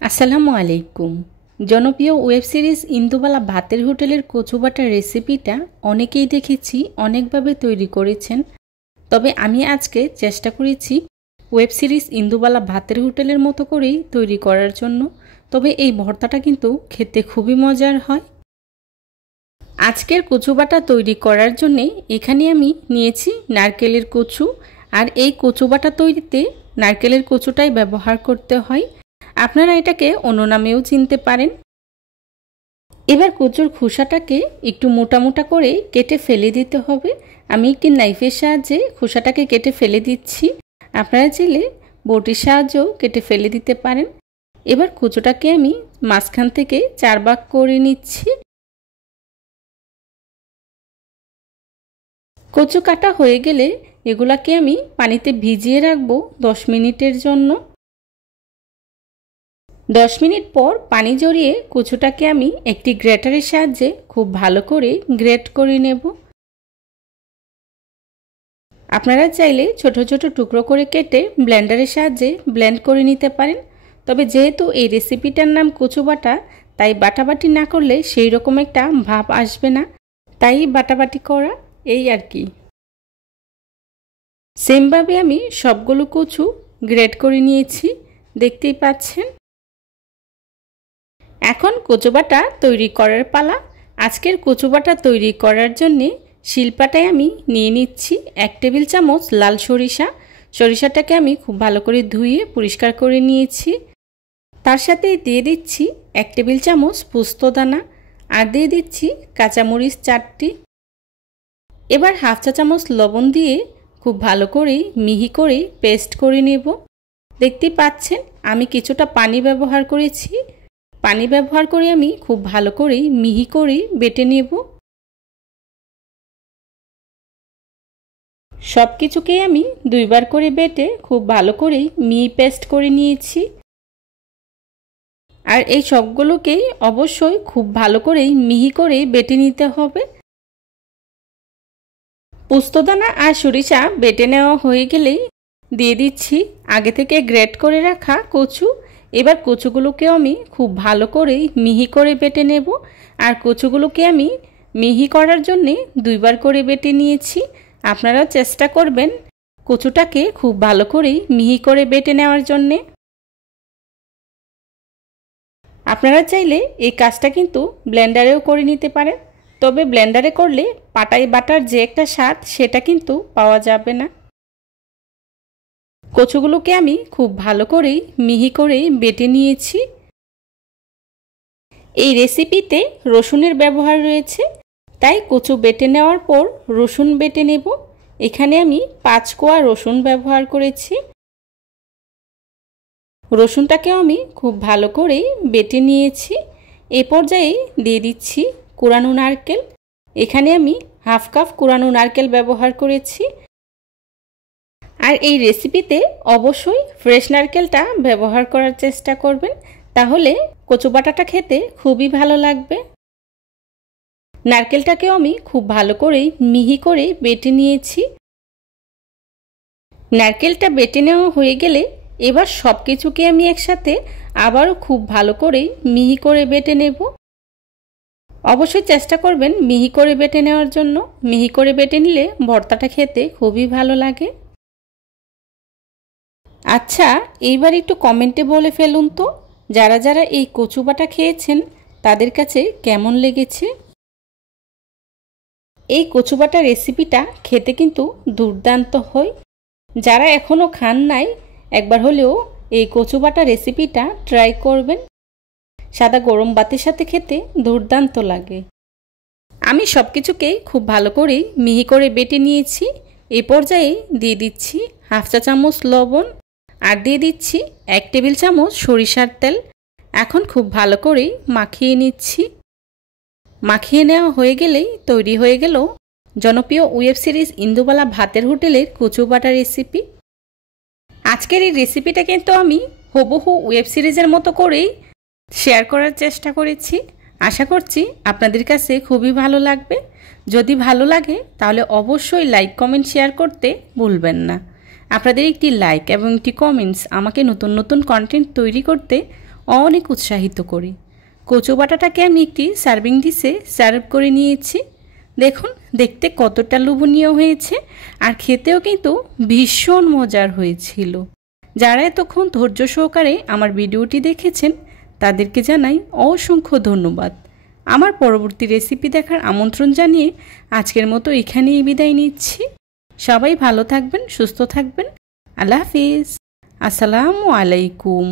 আসসালামু আলাইকুম। জনপ্রিয় ওয়েব সিরিজ ইন্দুবালা ভাতের হোটেলের কচু বাটার রেসিপিটা অনেকেই দেখেছি অনেকভাবে তৈরি করেছেন, তবে আমি আজকে চেষ্টা করেছি ওয়েব সিরিজ ইন্দুবালা ভাতের হোটেলের মতো করেই তৈরি করার জন্য। তবে এই ভর্তাটা কিন্তু খেতে খুবই মজার হয়। আজকের কচু বাটা তৈরি করার জন্যে এখানে আমি নিয়েছি নারকেলের কচু, আর এই কচু বাটা তৈরিতে নারকেলের কচুটাই ব্যবহার করতে হয়। আপনারা এটাকে অন্য নামেও চিনতে পারেন। এবার কচুর খোসাটাকে একটু মোটা মোটা করে কেটে ফেলে দিতে হবে। আমি একটি নাইফের সাহায্যে খোসাটাকে কেটে ফেলে দিচ্ছি। আপনারা চাইলে বটির সাহায্যেও কেটে ফেলে দিতে পারেন। এবার কচুটাকে আমি মাঝখান থেকে 4 ভাগ করে নিচ্ছি। কচু কাটা হয়ে গেলে এগুলাকে আমি পানিতে ভিজিয়ে রাখবো 10 মিনিটের জন্য। 10 মিনিট পর পানি ঝরিয়ে কচুটাকে আমি একটি গ্রেটারের সাহায্যে খুব ভালো করে গ্রেট করে নেব। আপনারা চাইলে ছোট ছোট টুকরো করে কেটে ব্লেন্ডারের সাহায্যে ব্লেন্ড করে নিতে পারেন। তবে যেহেতু এই রেসিপিটার নাম কচু বাটা, তাই বাটাবাটি না করলে সেই রকম একটা ভাব আসবে না, তাই বাটাবাটি করা, এই আর কি। সেমভাবে আমি সবগুলো কচু গ্রেট করে নিয়েছি, দেখতেই পাচ্ছেন। এখন কচু বাটা তৈরি করার পালা। আজকের কচু বাটা তৈরি করার জন্য শিলপাটায় আমি নিয়ে নিচ্ছি 1 টেবিল চামচ লাল সরিষা। সরিষাটাকে আমি খুব ভালো করে ধুয়ে পরিষ্কার করে নিয়েছি। তার সাথে দিয়ে দিচ্ছি 1 টেবিল চামচ পোস্তদানা, আর দিয়ে দিচ্ছি কাঁচামরিচ 4টি। এবার হাফ চা চামচ লবণ দিয়ে খুব ভালো করে মিহি করে পেস্ট করে নেব। দেখতেই পাচ্ছেন আমি কিছুটা পানি ব্যবহার করেছি। পানি ব্যবহার করে আমি খুব ভালো করে মিহি করে বেটে নেব। সব কিছুকে আমি 2 বার করে বেটে খুব ভালো করে মিহি পেস্ট করে নিয়েছি। আর এই সবগুলোকেই অবশ্যই খুব ভালো করে মিহি করে বেটে নিতে হবে। পোস্তদানা আর সরিষা বেটে নেওয়া হয়ে গেলেই দিয়ে দিচ্ছি আগে থেকে গ্রেট করে রাখা কচু। এবার কচুগুলোকেও আমি খুব ভালো করে মিহি করে বেটে নেব। আর কচুগুলোকে আমি মিহি করার জন্যে 2 বার করে বেটে নিয়েছি। আপনারাও চেষ্টা করবেন কচুটাকে খুব ভালো করে মিহি করে বেটে নেওয়ার জন্যে। আপনারা চাইলে এই কাজটা কিন্তু ব্লেন্ডারেও করে নিতে পারেন, তবে ব্লেন্ডারে করলে পাটায় বাটার যে একটা স্বাদ সেটা কিন্তু পাওয়া যাবে না। কচুগুলোকে আমি খুব ভালো করে মিহি করে বেটে নিয়েছি। এই রেসিপিতে রসুনের ব্যবহার রয়েছে, তাই কচু বেটে নেওয়ার পর রসুন বেটে নেব। এখানে আমি 5 কোয়া রসুন ব্যবহার করেছি। রসুনটাকেও আমি খুব ভালো করে বেটে নিয়েছি। এ পর্যায়ে দিয়ে দিচ্ছি কোরানো নারকেল। এখানে আমি হাফ কাপ কোরানো নারকেল ব্যবহার করেছি। আর এই রেসিপিতে অবশ্যই ফ্রেশ নারকেলটা ব্যবহার করার চেষ্টা করবেন, তাহলে কচু বাটাটা খেতে খুবই ভালো লাগবে। নারকেলটাকেও আমি খুব ভালো করে মিহি করে বেটে নিয়েছি। নারকেলটা বেটে নেওয়া হয়ে গেলে এবার সব কিছুকে আমি একসাথে আবারও খুব ভালো করে মিহি করে বেটে নেব। অবশ্যই চেষ্টা করবেন মিহি করে বেটে নেওয়ার জন্য। মিহি করে বেটে নিলে ভর্তাটা খেতে খুবই ভালো লাগে। আচ্ছা, এইবার একটু কমেন্টে বলে ফেলুন তো, যারা যারা এই কচু বাটা খেয়েছেন তাদের কাছে কেমন লেগেছে। এই কচু বাটা রেসিপিটা খেতে কিন্তু দুর্দান্ত হয়। যারা এখনও খান নাই, একবার হলেও এই কচু বাটা রেসিপিটা ট্রাই করবেন। সাদা গরম ভাতের সাথে খেতে দুর্দান্ত লাগে। আমি সব কিছুকেই খুব ভালো করে মিহি করে বেটে নিয়েছি। এই পর্যায়ে দিয়ে দিচ্ছি হাফ চা চামচ লবণ, আর দিয়ে দিচ্ছি 1 টেবিল চামচ সরিষার তেল। এখন খুব ভালো করে মাখিয়ে নিচ্ছি। মাখিয়ে নেওয়া হয়ে গেলেই তৈরি হয়ে গেল জনপ্রিয় ওয়েব সিরিজ ইন্দুবালা ভাতের হোটেলের কচু বাটা রেসিপি। আজকের এই রেসিপিটা কিন্তু আমি হুবহু ওয়েব সিরিজের মতো করেই শেয়ার করার চেষ্টা করেছি। আশা করছি আপনাদের কাছে খুবই ভালো লাগবে। যদি ভালো লাগে তাহলে অবশ্যই লাইক, কমেন্ট, শেয়ার করতে ভুলবেন না। আপনাদের একটি লাইক এবং একটি কমেন্টস আমাকে নতুন নতুন কন্টেন্ট তৈরি করতে অনেক উৎসাহিত করি। কচু বাটাটাকে আমি একটি সার্ভিং ডিশে সার্ভ করে নিয়েছি। দেখুন দেখতে কতটা লোভনীয় হয়েছে, আর খেতেও কিন্তু ভীষণ মজার হয়েছিল। যারা এতক্ষণ ধৈর্য সহকারে আমার ভিডিওটি দেখেছেন তাদেরকে জানাই অসংখ্য ধন্যবাদ। আমার পরবর্তী রেসিপি দেখার আমন্ত্রণ জানিয়ে আজকের মতো এখানেই বিদায় নিচ্ছি। সবাই ভালো থাকবেন, সুস্থ থাকবেন। আল্লাহ হাফিজ। আসসালামু আলাইকুম।